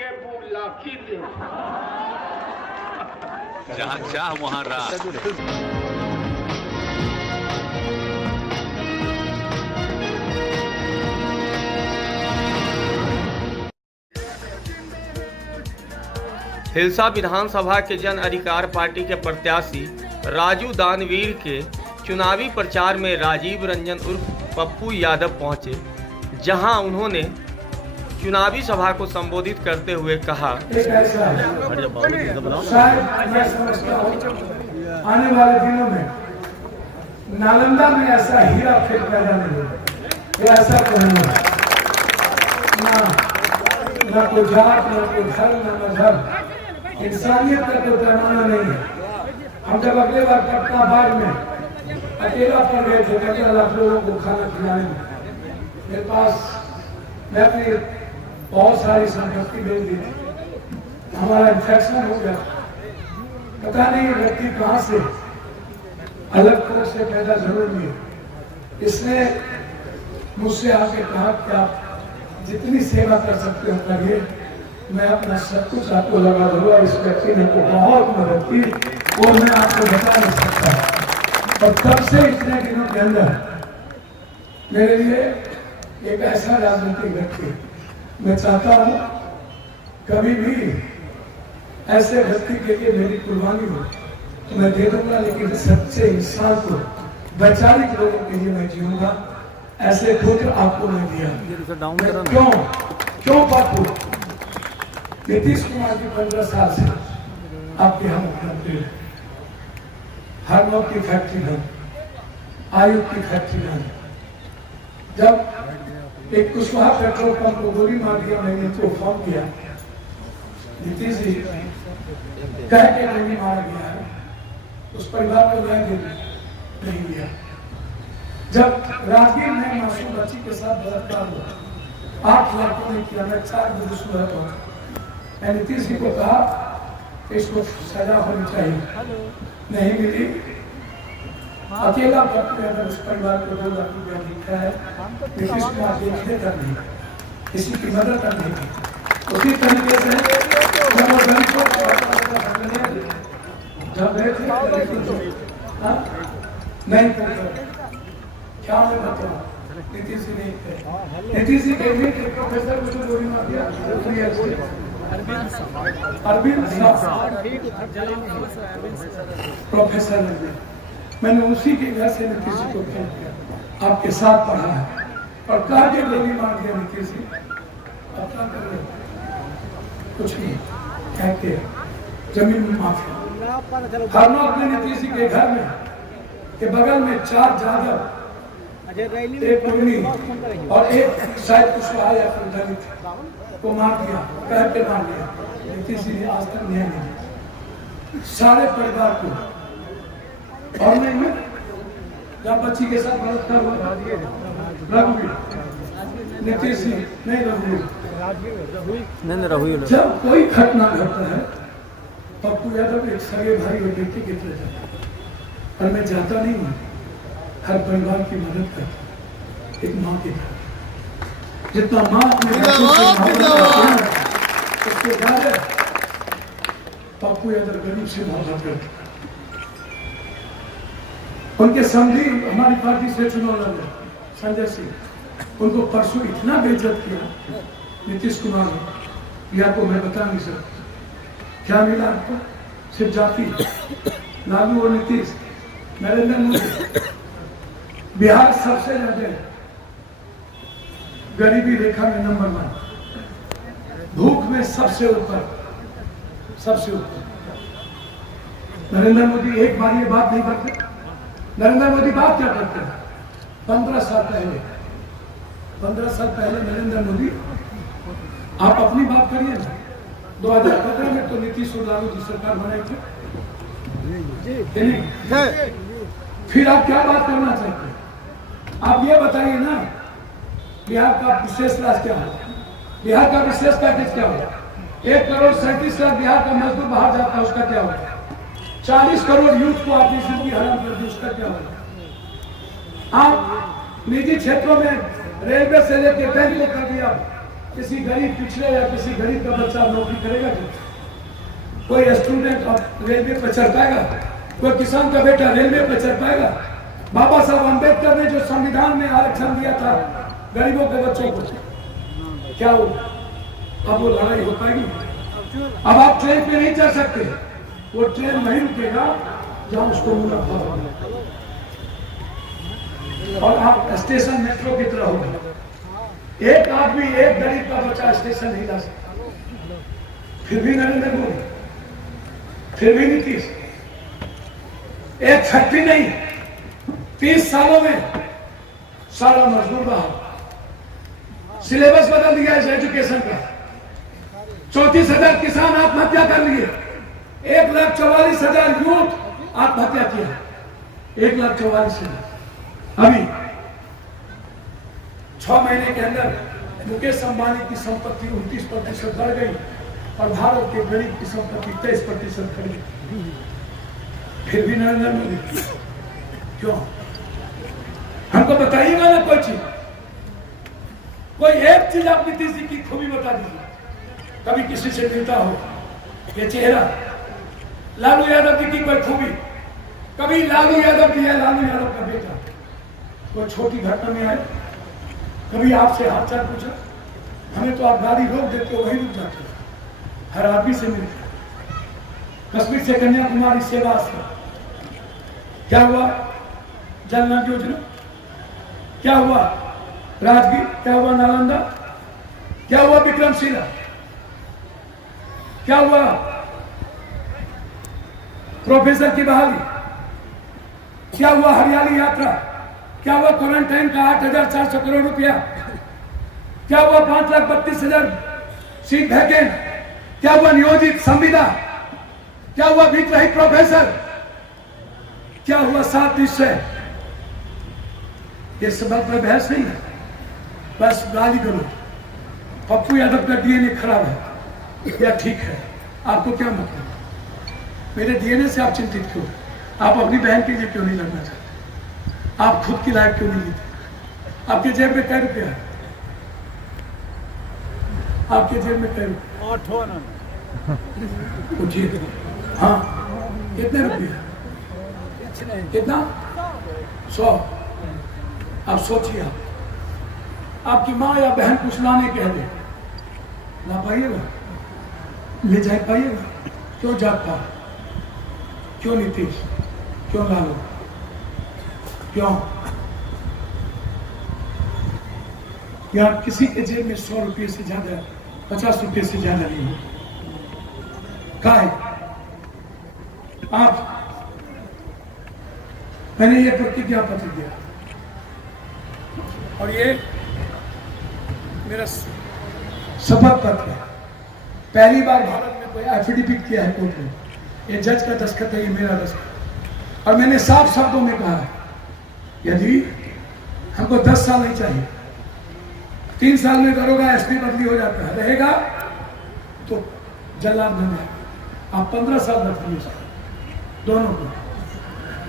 के बुलाकी दे, जहाँ चाह वहाँ राह। हिलसा विधानसभा के जन अधिकार पार्टी के प्रत्याशी राजू दानवीर के चुनावी प्रचार में राजीव रंजन उर्फ पप्पू यादव पहुंचे, जहां उन्होंने चुनावी सभा को संबोधित करते हुए कहा, आने वाले दिनों में नालंदा में ऐसा हीरा फिर पैदा नहीं होगा। ऐसा कहना ना कोई जात, ना कोई धर्म, ना मजहब, इंसानियत का कोई पैमाना नहीं है। हम जब अगले बार पटना बाग में अकेला पड़ गए थे 15 लाख लोगों को खाना खिलाने में, मेरे पास मैं अपनी बहुत सारी संपत्ति बेच दी थी। हमारा इन्फेक्शन हो गया, पता नहीं व्यक्ति कहाँ से अलग तरह से पैदा जरूर हुई। इसने मुझसे आके कहा कि आप जितनी सेवा कर सकते हो करिए, मैं अपना सब कुछ आपको लगा दूंगा। इस व्यक्ति ने को बहुत मदद की और मैं आपको बता नहीं सकता। और तब से इतने दिनों के अंदर मेरे लिए एक ऐसा राजनीतिक व्यक्ति, मैं चाहता हूँ कभी भी ऐसे व्यक्ति के लिए मेरी कुर्बानी हो तो मैं दे दूंगा, लेकिन सच्चे इंसान को, वैचारिक लोगों के लिए मैं जीऊंगा। ऐसे खुद आपको मैं दिया। क्यों बापू? नीतीश कुमार जी 15 साल से आपके हम मुख्यमंत्री हैं। हर नौक की फैक्ट्री है, आयुक्त की फैक्ट्री है। जब एक कुशवाहा पेट्रोल पंप को गोली मार दिया, मैंने इनको फोन किया, नीतीश जी कह के नहीं मारा गया है, उस परिवार को न्याय नहीं दिया। जब राजगीर में मासूम बच्ची के साथ बलात्कार हुआ, 8 लड़कों ने किया, मैं 4 बजे सुबह पहुंचा। मैं नीतीश जी को कहा इसको सजा होनी चाहिए, नहीं मिली। अकेला वक्त में अगर उस परिवार को 2 लाख रुपया दिखा है, नीतीश कुमार देखने कर नहीं, किसी की मदद कर नहीं। उसी तरीके से जब गए थे नहीं करते, क्या मैं बताऊँ, नीतीश जी नहीं, नीतीश जी के लिए प्रोफेसर को गोली मार दिया, अरविंद प्रोफेसर ने, मैंने उसी के घर से नीतीश जी को फोन किया, आपके साथ पढ़ा है और कहा के गोली मार दिया नीतीश जी। अब क्या कर रहे, कुछ नहीं कहते, जमीन में माफिया। हरनौत में नीतीश जी के घर में के बगल में 4 जादव, एक पुर्णी और एक शायद कुशवाहा या फिर दलित को मार दिया, कह के मार दिया। नीतीश जी ने आज तक न्याय नहीं दिया सारे परिवार को। और मैं जब बच्ची के साथ बलात्कार हुआ, रघुवीर नीतीश जी नहीं, रघुवीर जब कोई घटना घटता है, पप्पू यादव एक सगे भाई और बेटी की तरह जाता है। और मैं जाता नहीं हूँ, हर परिवार की मदद करता, एक माँ की तरह। जितना माँ अपने उसके बाद पप्पू यादव गरीब से मोहब्बत करता। उनके समधी हमारी पार्टी से चुनाव लड़े संजय सिंह, उनको परसों इतना बेइज्जत किया नीतीश कुमार ने, यह आपको मैं बता नहीं सकता। क्या मिला आपको? सिर्फ जाति। लालू और नीतीश, नरेंद्र मोदी, बिहार सबसे ज्यादा गरीबी रेखा में नंबर 1, भूख में सबसे ऊपर, सबसे ऊपर। नरेंद्र मोदी एक बार ये बात नहीं करते। नरेंद्र मोदी बात क्या करते हैं? 15 साल पहले नरेंद्र मोदी, आप अपनी बात करिए ना, 2015 में तो नीतीश और लालू जी सरकार बनाई थी, फिर आप क्या बात करना चाहते हैं? आप ये बताइए ना, बिहार का विशेष राज क्या है? बिहार का विशेष पैकेज क्या होगा? 1 करोड़ 37 लाख बिहार का मजदूर बाहर जाता है, उसका क्या होगा? 40 करोड़ यूथ को आपने जिंदगी हराम कर दी, उसका क्या होगा? आप निजी क्षेत्रों में रेलवे से लेकर बैंक को कर दिया, किसी गरीब पिछड़े या किसी गरीब का बच्चा नौकरी करेगा क्या? कोई स्टूडेंट रेलवे पर चढ़ पाएगा? कोई किसान का बेटा रेलवे पर चढ़ पाएगा? बाबा साहब अम्बेडकर ने जो संविधान में आरक्षण दिया था गरीबों के बच्चों को, क्या हो अब वो लड़ाई हो पाएगी? अब आप ट्रेन पे नहीं चढ़ सकते, वो ट्रेन नहीं रुकेगा जहां उसको मुनाफा होगा। और आप स्टेशन मेट्रो की तरह होगा, एक आदमी एक गरीब का बच्चा स्टेशन नहीं ला सकता। फिर भी नरेंद्र मोदी, फिर भी नीतीश, एक फैक्ट्री नहीं, 30 सालों में सारा मजदूर बाहर। सिलेबस बदल दिया है एजुकेशन का, 34,000 किसान आत्महत्या कर लिए, 1,44,000 यूथ आत्महत्या किया, 1,44,000। अभी 6 महीने के अंदर मुकेश अंबानी की संपत्ति 29% बढ़ गई और भारत के गरीब की संपत्ति 23% बढ़ गई। फिर भी नरेंद्र मोदी क्यों? हमको बताइएगा ना कोई चीज, कोई एक चीज आप नीतीश जी की खूबी बता दीजिए, कभी किसी से मिलता हो ये चेहरा। लालू यादव जी की कोई खूबी, कभी लालू यादव जी या लालू यादव का बेटा कोई छोटी घटना में आए, कभी आपसे हालचाल पूछा? हमें तो आप गाड़ी रोक देते हो, वही रुक जाते हो। हर आदमी से मिलते। कश्मीर से कन्याकुमारी सेवा आश्रम क्या हुआ? जल नल योजना क्या हुआ? राजगीर क्या हुआ? नालंदा क्या हुआ? विक्रमशिला क्या हुआ? प्रोफेसर की बहाली क्या हुआ? हरियाली यात्रा क्या हुआ? क्वारंटाइन का 8,400 करोड़ रुपया क्या हुआ? 5,32,000 सीट वैकेंट क्या हुआ? नियोजित संविदा क्या हुआ? विद्रोही प्रोफेसर क्या हुआ? 7 निश्चय। ये सब पर बहस नहीं है, बस गाली करो। पप्पू यादव का डीएनए खराब है या ठीक है, आपको क्या मतलब? मेरे डीएनए से आप चिंतित क्यों? आप अपनी बहन के लिए क्यों नहीं लड़ना चाहते? आप खुद की लाइफ क्यों नहीं लेते? आपके जेब में कै रुपया है? आपके जेब में कै रुपया? पूछिए। हाँ, कितने रुपये? कितना? 100। आप सोचिए, आपकी माँ या बहन कुछ लाने कह दे, ला पाइएगा? ले जा पाइएगा? क्यों जाता? क्यों नीतीश? क्यों लालू? क्यों? या किसी के जेब में 100 रुपये से ज्यादा, 50 रुपये से ज्यादा नहीं हो? क्या है? आप, मैंने ये प्रतिज्ञा पत्र दिया और ये मेरा शपथ पत्र है। पहली बार भारत में कोई एफिडेविट किया है कोर्ट में, ये जज का दस्तखत है, ये मेरा दस्तखत। और मैंने साफ शब्दों में कहा है, यदि हमको 10 साल नहीं चाहिए, 3 साल में दरोगा एसपी बदली हो जाता है, रहेगा तो जल्लाद बन जाएगा। आप 15 साल रखिए दोनों को,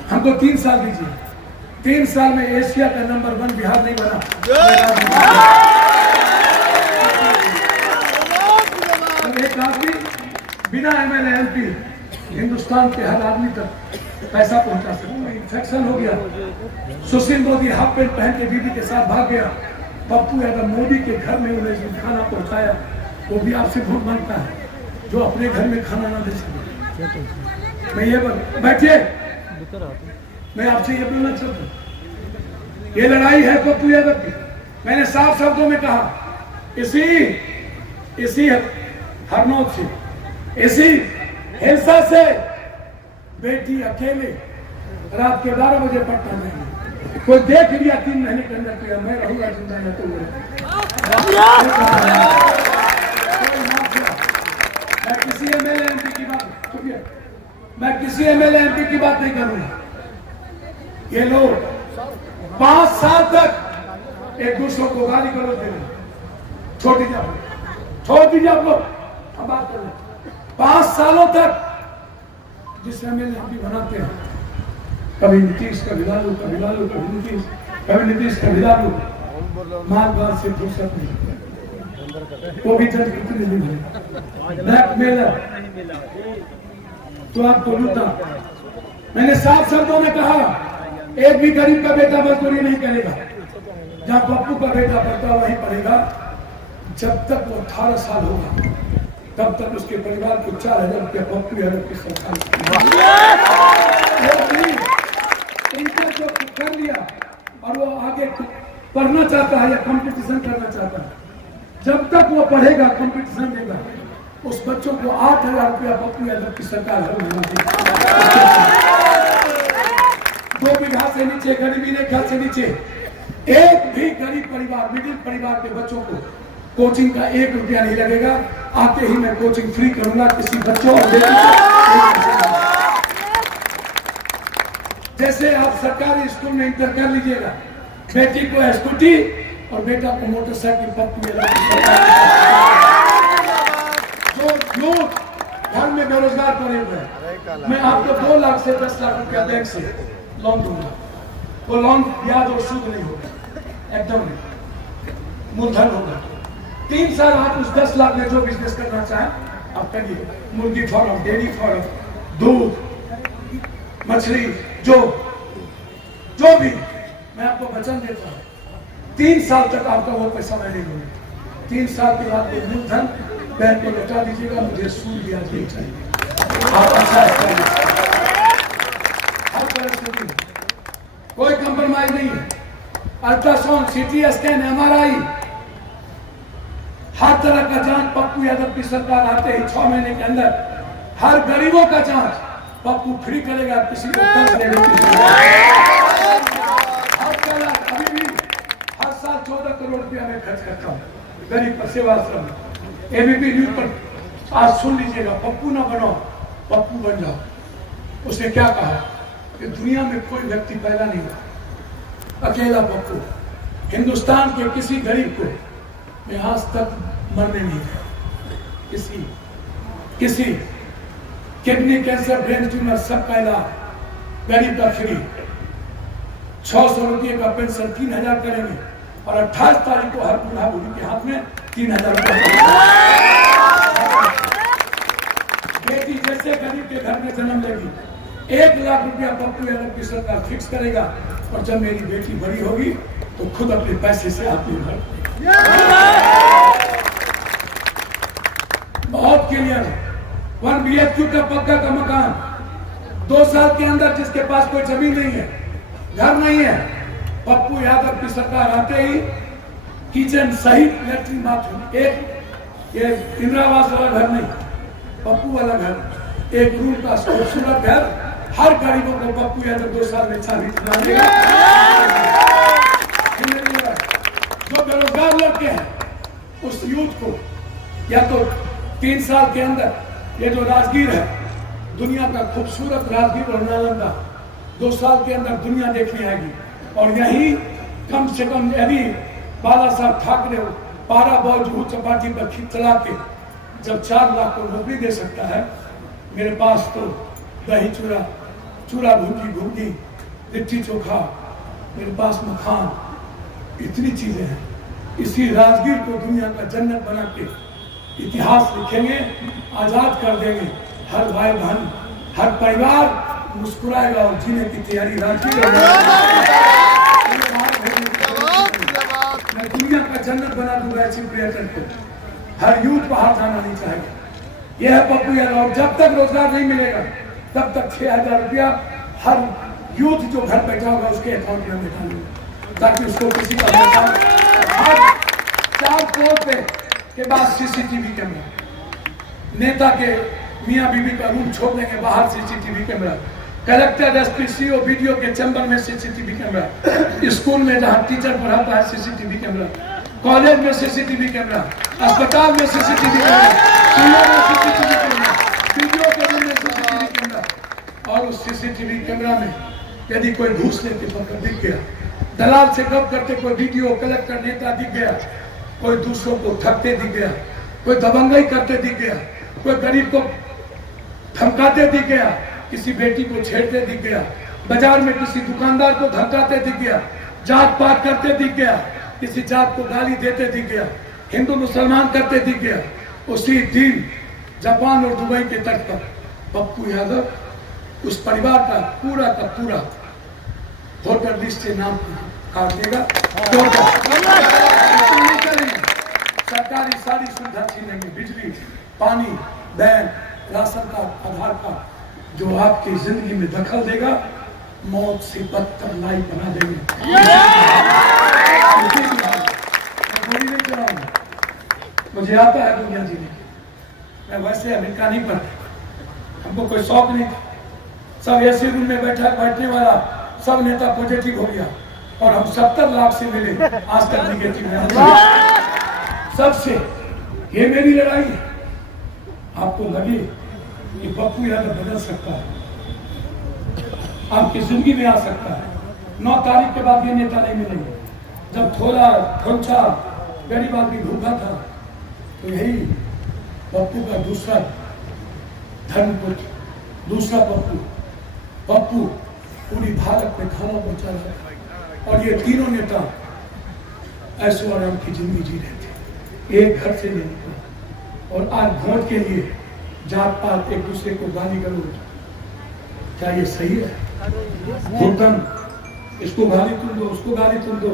हमको 3 साल दीजिए। 3 साल में एशिया का नंबर 1 बिहार नहीं बना। एक आदमी बिना एमएलए एमपी हिंदुस्तान के हर आदमी तक पैसा पहुंचा सकता है। इन्फेक्शन हो गया, सुशील मोदी हाफ पैंट पहन के बीबी के साथ भाग गया, पप्पू यादव मोदी के घर में उन्हें खाना पहुंचाया, वो भी आपसे भूख मांगता है जो अपने घर में खाना ना दे सके। मैं ये बैठिए, मैं आपसे ये बोलना चाहता हूँ, ये लड़ाई है पप्पू यादव की। मैंने साफ शब्दों में कहा, इसी हरनौत से, इसी हिलसा से बेटी अकेले रात के 12 बजे पटना में कोई देख लिया 3 महीने के अंदर किया, मैं रहूंगा जिंदा या तो मैं किसी एमएलए एमपी की बात, मैं किसी एमएलए एमपी की बात नहीं करूंगा। ये लोग 5 साल तक एक दूसरे को गाली गलौज दे रहे, छोड़ दीजिए आप लोग, हम बात कर रहे हैं। 5 सालों तक जिस एमएलए एमपी बनाते हैं, कभी नीतीश, कभी लालू, कभी लालू, कभी नीतीश, कभी नीतीश, कभी लालू, माल बाल से फुर्सत नहीं। वो भी जज कितने नहीं मिले, ब्लैकमेलर। तो आपको लूटा। मैंने साफ शब्दों में कहा, एक भी गरीब का बेटा मजदूरी नहीं करेगा। जहां पप्पू का बेटा पढ़ता वहीं पढ़ेगा। जब तक वो 18 साल होगा तब तक उसके परिवार को 4,000 रुपया पप्पू यादव की सरकार इंटर जो कर लिया और वो आगे पढ़ना चाहता है या कंपटीशन करना चाहता है, जब तक वो पढ़ेगा कंपटीशन देगा, उस बच्चों को 8,000 रुपया पप्पू यादव की सरकार हर महीना देगी। 2 बीघा से नीचे, गरीबी रेखा से नीचे एक भी गरीब परिवार, मिडिल परिवार के बच्चों को कोचिंग का 1 रुपया नहीं लगेगा। आते ही मैं कोचिंग फ्री करूंगा किसी बच्चों और जैसे आप सरकारी स्कूल में इंटर कर लीजिएगा, बेटी को स्कूटी और बेटा को मोटरसाइकिल पप्पू जो यूथ घर में बेरोजगार पड़े हुए हैं, मैं आपको 2 लाख से 10 लाख रुपया बैंक से लोन दूंगा। वो लोन ब्याज और सूद नहीं होगा, एकदम नहीं, मूलधन होगा। 3 साल आप उस 10 लाख में जो बिजनेस करना चाहें आप करिए। मुर्गी फार्म, डेयरी फार्म, दूध, मछली, जो भी, मैं आपको वचन देता हूँ 3 साल तक आपका वो पैसा मैं नहीं लूंगा। 3 साल के बाद वो मूलधन बैंक को लौटा दीजिएगा। मुझे सूद ब्याज नहीं चाहिए। आप अच्छा हर परिस्थिति में कोई कंप्रोमाइज नहीं है। अल्ट्रासाउंड, सीटी स्कैन, MRI, हर तरह का जांच पप्पू यादव की सरकार आते ही 6 महीने के अंदर हर गरीबों का जांच पप्पू फ्री करेगा। किसी को कर्ज लेने की अभी भी हर साल 14 करोड़ रुपया मैं खर्च करता हूँ गरीब पर, सेवा आश्रम में। ABP न्यूज पर आज सुन लीजिएगा, पप्पू ना बनो पप्पू बन जाओ। उसने क्या कहा कि दुनिया में कोई व्यक्ति पैदा नहीं हुआ, अकेला पप्पू। हिंदुस्तान के किसी गरीब को मैं आज तक मरने नहीं दिया। किसी किडनी कैंसर, ब्रेन ट्यूमर, सबका इलाज गरीब का फ्री। 600 रुपये का पेंशन 3,000 करेंगे और 28 तारीख को हर बूढ़ा बूढ़ी के हाथ में 3,000 रुपये। बेटी जैसे गरीब के घर में जन्म लेगी 1 लाख रुपया पप्पू यादव की सरकार फिक्स करेगा। और जब मेरी बेटी बड़ी होगी तो खुद अपने पैसे से आपके घर बहुत क्लियर है। 1 BHQ का पक्का का मकान 2 साल के अंदर, जिसके पास कोई जमीन नहीं है, घर नहीं है, पप्पू यादव की सरकार आते ही किचन सहित लैट्रिन बाथरूम, एक ये इंदिरा आवास वाला घर नहीं, पप्पू वाला घर, एक रूम का खूबसूरत घर, हर गरीबों को पप्पू यादव 2 साल में चाबी दिला देगा। जो बेरोजगार लड़के हैं उस यूथ को या तो 3 साल के अंदर ये जो राजगीर है, दुनिया का खूबसूरत राजगीर और नालंदा 2 साल के अंदर दुनिया देखने आएगी। और यही कम से कम यदि बाला साहब ठाकरे पारा बॉल जूहू चपाटी पर चला के जब 4 लाख को नौकरी दे सकता है, मेरे पास तो दही चूड़ा, चूड़ा भूंगी घूंगी, लिट्टी चोखा, मेरे पास मखान, इतनी चीजें हैं। इसी राजगीर को दुनिया का जन्नत बना के इतिहास लिखेंगे, आजाद कर देंगे। हर भाई बहन, हर परिवार मुस्कुराएगा और जीने की तैयारी राजगीर मैं दुनिया का जन्नत बना दूंगा ऐसे पर्यटन को। हर यूथ बाहर जाना नहीं चाहेगा। यह है पप्पू यादव। और जब तक रोजगार नहीं मिलेगा तब तक 6,000 रुपया हर यूथ जो घर बैठा होगा उसके अकाउंट में बैठा, ताकि उसको किसी का 4 फ्लोर पे के बाद CCTV कैमरा, नेता के मियाँ बीबी का रूम छोड़ देंगे, बाहर CCTV camera, collector SP CO BDO के चैम्बर में CCTV कैमरा, स्कूल में जहाँ टीचर पढ़ाता है CCTV कैमरा, कॉलेज में CCTV कैमरा, अस्पताल में CCTV कैमरा, CO में CCTV कैमरा, BDO के रूम में CCTV कैमरा। और उस CCTV कैमरा में यदि कोई घूस लेते पकड़ दिख गया, दलाल से गप करते कोई BDO कलेक्टर नेता दिख गया, कोई दूसरों को ठगते दिख गया, कोई दबंगई करते दिख गया, कोई गरीब को धमकाते दिख गया, किसी बेटी को छेड़ते दिख गया, बाजार में किसी दुकानदार को धमकाते दिख गया, जात पात करते दिख गया, किसी जात को गाली देते दिख गया, हिंदू मुसलमान करते दिख गया, उसी दिन जापान और दुबई के तट पर पप्पू यादव उस परिवार का पूरा वोटर लिस्ट से नाम काट देगा। सरकारी सारी सुविधा छीनेंगे, बिजली, पानी, बैंक, राशन कार्ड, आधार कार्ड, जो आपकी जिंदगी में दखल देगा, मौत से बदतर लाइफ बना देंगे। मुझे आता है दुनिया जीने की, मैं वैसे अमेरिका नहीं पढ़ता, हमको कोई शौक नहीं था। सब ऐसे रूम में बैठने वाला सब नेता पॉजिटिव हो गया और हम 70 लाख से मिले, आज तक निगेटिव है सबसे। ये मेरी लड़ाई है। आपको लगे कि पप्पू यादव बदल सकता है, आपकी जिंदगी में आ सकता है, 9 तारीख के बाद ये नेता नहीं मिलेंगे। जब थोड़ा खोचा गरीब आदमी भूखा था, तो यही पप्पू का दूसरा धर्मपुत्र, दूसरा पप्पू पूरी भारत में खाना पहुंचा रहा था। और ये तीनों नेता ऐशो आराम की जिंदगी जी रहे थे, एक घर से नहीं निकला। और आज वोट के लिए जात पात एक दूसरे को गाली गलौज, क्या ये सही है? हुक्म, इसको गाली तुम दो, उसको गाली तुम दो।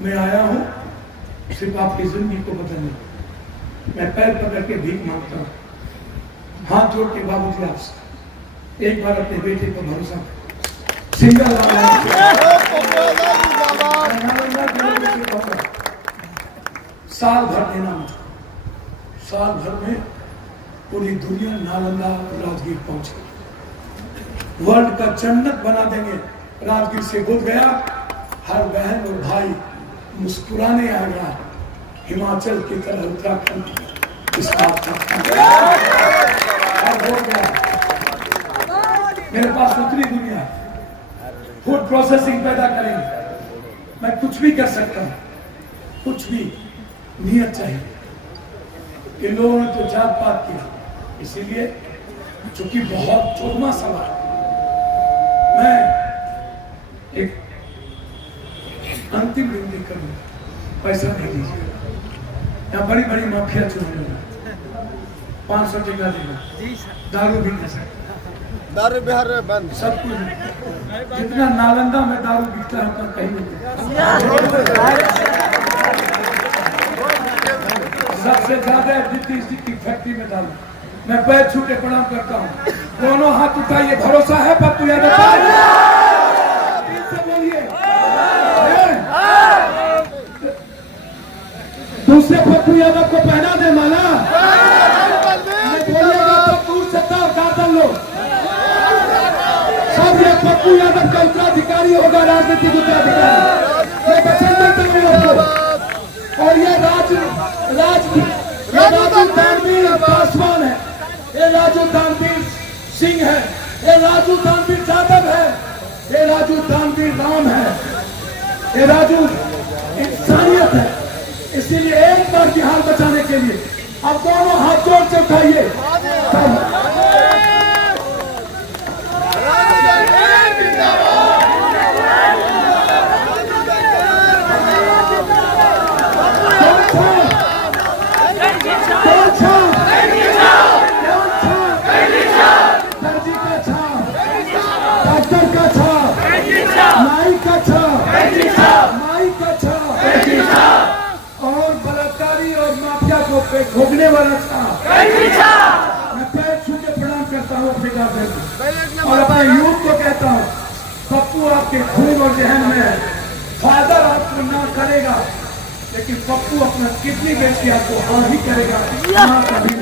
मैं आया हूं सिर्फ आपकी जिंदगी को बदलने। मैं पैर पकड़ के भीख मांगता हूं, हाथ जोड़ के बाबूजी आपसे एक बार अपने बेटे पर भरोसा करें। सिंगल साल भर देना मुझको, साल भर में पूरी दुनिया नालंदा और राजगीर पहुंचे, वर्ल्ड का जन्नत बना देंगे। राजगीर से गुजर गया, हर बहन और भाई मुस्कुराने आ गया, हिमाचल की तरह उत्तराखंड इस बात का हो गया। मेरे पास उतनी दुनिया, फूड प्रोसेसिंग पैदा करेंगे, मैं कुछ भी कर सकता हूं, कुछ भी, नियत चाहिए। इन लोगों ने तो जात पात किया, इसीलिए चूंकि बहुत चौधमा सवाल, मैं एक अंतिम विनती करूंगा, पैसा नहीं दीजिए। यहाँ बड़ी बड़ी माफिया चुन लेना, 500 टीका देना, दारू भी नहीं सकता, दारू बिहार में बंद, सब कुछ। जितना नालंदा में दारू बिकता है उतना कहीं नहीं। सबसे ज्यादा जितनी की फैक्ट्री में दारू। मैं पैर छू के प्रणाम करता हूँ, दोनों हाथ उठाइए, भरोसा है पप्पू यादव? बोलिए, दूसरे पप्पू यादव को पहना दे माला, बोलिएगा तो दूर सत्ता उतार लो। सब ये पप्पू यादव का उत्तराधिकारी होगा, राजनीतिक उत्तराधिकारी। मैं वचन देता हूँ आपको। और ये राजू दानवीर पासवान है, ये राजू दानवीर सिंह है, ये राजू दानवीर यादव है, ये राजू दानवीर राम है, ये राजू इंसानियत है। इसीलिए एक बार बिहार बचाने के लिए अब दोनों हाथ जोड़ से उठाइए। और बलात्कारी और माफिया को भोगने वाला था। मैं पैर छू के प्रणाम करता हूँ और अपने यूथ को कहता हूँ, पप्पू आपके खून और जहन में है, फायदा आपको ना करेगा, लेकिन पप्पू अपना किडनी बेच के आपको हाँ ही करेगा, ना कभी।